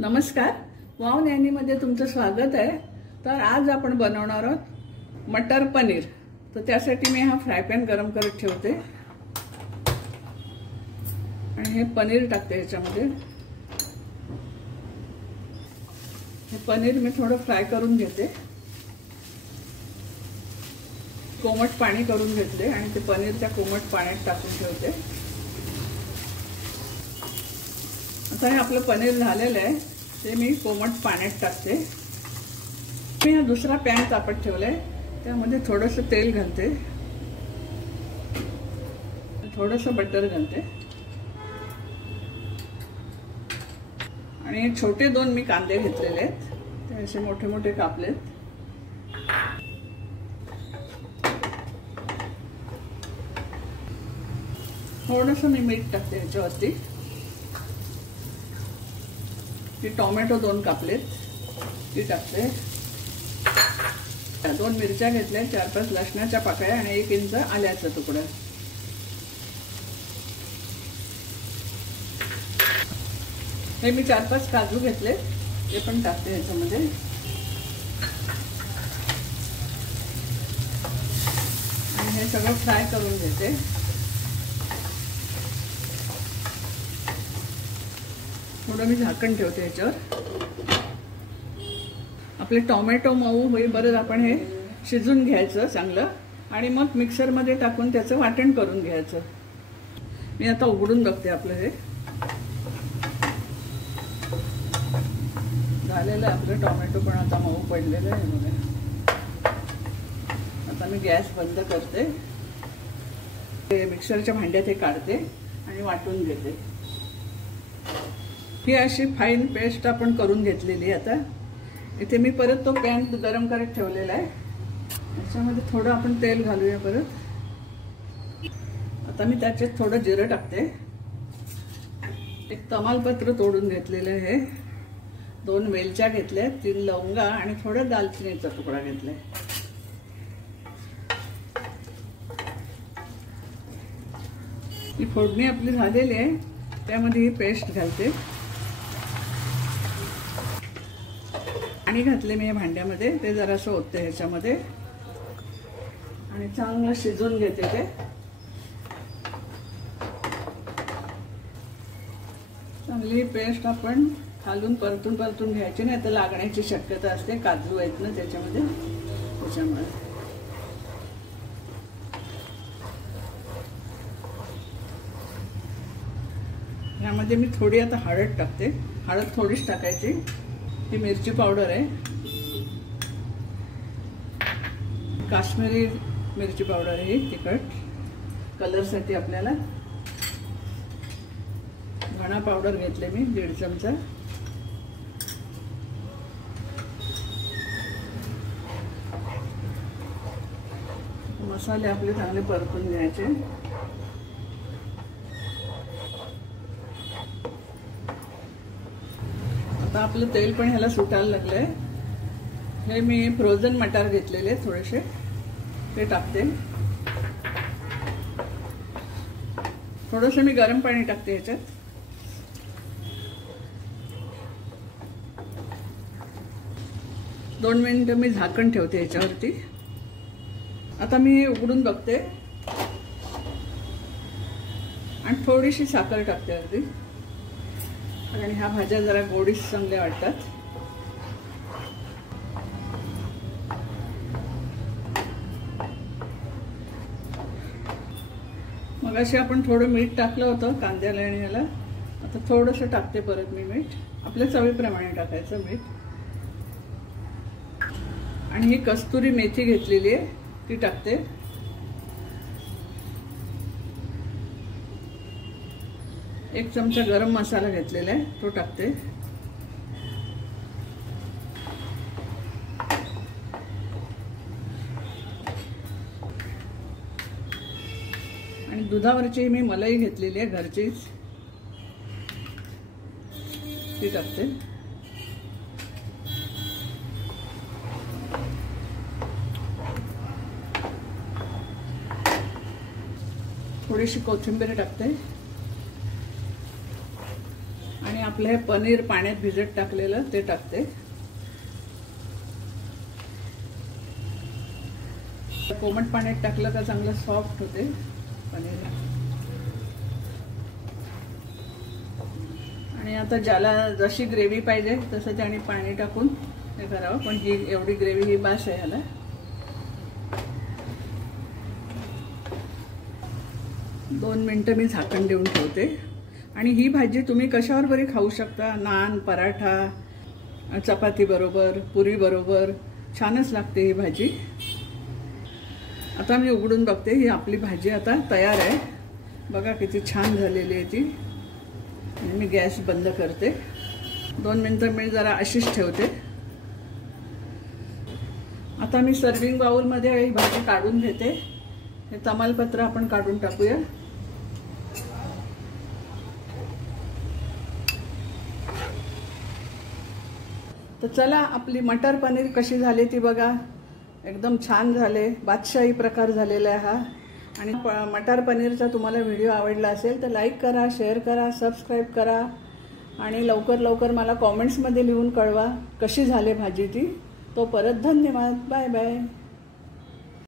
नमस्कार, वाव नॅनीमध्ये तुमचं स्वागत आहे। तर आज आपण बनवणार आहोत मटर पनीर। तर त्यासाठी मी हा फ्राय पॅन गरम करत ठेवते आणि हे पनीर टाकते याच्यामध्ये। हे पनीर मी थोडं फ्राय करून घेते, कोमट पाणी करून घेतले आणि ते पनीर त्या कोमट पाण्यात टाकून ठेवते। आता हे आपलं पनीर झालेलं आहे, ते मी कोमट पाण्यात टाकते। मी हा दुसरा पॅन तापत ठेवलाय, त्यामध्ये थोडंसं तेल घालते, थोडंसं बटर घालते आणि छोटे 2 मी कांदे घेतलेले आहेत, ते असे मोठे मोठे कापलेत। थोडंसं मी मीठ टाकते याच्यावरती। टोमॅटो 2 कापलेत, ती टाकते। 2 मिरच्या घेतल्या, 4-5 लसणाच्या पाकळ्या आणि 1 इंच आल्याचा तुकडा। हे मी 4-5 काजू घेतले, ते पण टाकते याच्यामध्ये। आणि हे सगळं फ्राय करून घेते। थोडं मी झाकण ठेवते याच्यावर। आपले टोमॅटो मऊ होईपर्यंत आपण हे शिजून घ्यायचं चांगलं आणि मग मिक्सर मध्ये टाकून त्याचं वाटण करून घ्यायचं। मी आता उघडून बघते आपलं हे झालेलं आहे। आपलं टोमॅटो पण आता मऊ पडलेलं आहे बघा। आता मी गॅस बंद करते, ते मिक्सरच्या भांड्यात हे काढते आणि वाटून घेते। ही अशी फाईन पेस्ट आपण करून घेतलेली आहे। आता इथे मी परत तो पॅन गरम करत ठेवलेला आहे, याच्यामध्ये थोडं आपण तेल घालूया परत। आता मी त्याच्यात थोडं जिरं टाकते, 1 तमालपत्र तोडून घेतलेलं आहे, 2 वेलच्या घेतल्या, 3 लवंगा आणि थोडा दालचिनीचा तुकडा घेतलाय। ही फोडणी आपली झालेली आहे, त्यामध्ये ही पेस्ट घालते। पाणी घातले मी या भांड्यामध्ये, ते जरासं ओतते ह्याच्यामध्ये आणि चांगलं शिजून घेते ते। चांगली पेस्ट आपण खालून परतून घ्यायची, नाही तर लागण्याची शक्यता असते, काजू आहेत ना त्याच्यामध्ये, त्याच्यामुळे। यामध्ये मी थोडी आता हळद टाकते, हळद थोडीच टाकायची। ही मिरची पावडर आहे, काश्मीरी मिरची पावडर आहे, तिखट कलरसाठी आपल्याला। धणा पावडर घेतले मी 1.5 चमचा। मसाले आपले चांगले परतून घ्यायचे। आता आपलं तेल पण ह्याला सुटायला लागलंय। हे मी फ्रोझन मटार घेतलेले थोडेसे, ते टाकते। थोडंसं मी गरम पाणी टाकते ह्याच्यात। दोन मिनिटं मी झाकण ठेवते ह्याच्यावरती। आता मी उघडून बघते आणि थोडीशी साखर टाकते अर्धी, आणि ह्या भाज्या जरा गोडीस चांगल्या वाटतात। मग अशी आपण थोडं मीठ टाकलं होतं कांद्याला आणि ह्याला, आता थोडंसं टाकते परत मी मीठ, आपल्या चवीप्रमाणे टाकायचं मीठ। आणि ही कस्तुरी मेथी घेतलेली आहे, ती टाकते। एक चमचा गरम मसाला घेतलेला आहे, तो टाकते। आणि दुधावरची मी मलाई घेतलेली आहे घरचीच, ती टाकते। थोडीशी कोथिंबीर टाकते आपलं हे पनीर पाण्यात भिजत टाकलेलं ते टाकते. कोमट पाण्यात टाकलं का चांगलं सॉफ्ट होते पनीर. आणि आता ज्याला जशी ग्रेव्ही पाहिजे तसं त्याने पाणी टाकून हे करावं. पण ही एवढी ग्रेव्ही ही बास आहे याला. 2 मिनिटं मी झाकण देऊन ठेवते. आणि ही भाजी तुम्ही कशावर बरी खाऊ शकता. नान, पराठा, चपाती बरोबर, पुरी बरोबर छानच लागते ही भाजी. आता मी उघडून बघते. ही आपली भाजी आता तयार आहे. बघा किती छान झालेली आहे ती. मी गॅस बंद करते. 2 मिनिटं मी जरा अशीच ठेवते. आता मी सर्विंग बाउलमध्ये ही भाजी काढून घेते. हे तमालपत्र आपण काढून टाकूया. तर चला, आपली मटर पनीर कशी झाली ती बघा. एकदम छान झाले. बादशाही प्रकार झालेला आहे हा. आणि मटर पनीरचा तुम्हाला व्हिडिओ आवडला असेल तर लाईक करा, शेअर करा, सबस्क्राईब करा. आणि लवकर लवकर मला कॉमेंट्समध्ये लिहून कळवा कशी झाली भाजी ती. तो परत धन्यवाद. Bye bye.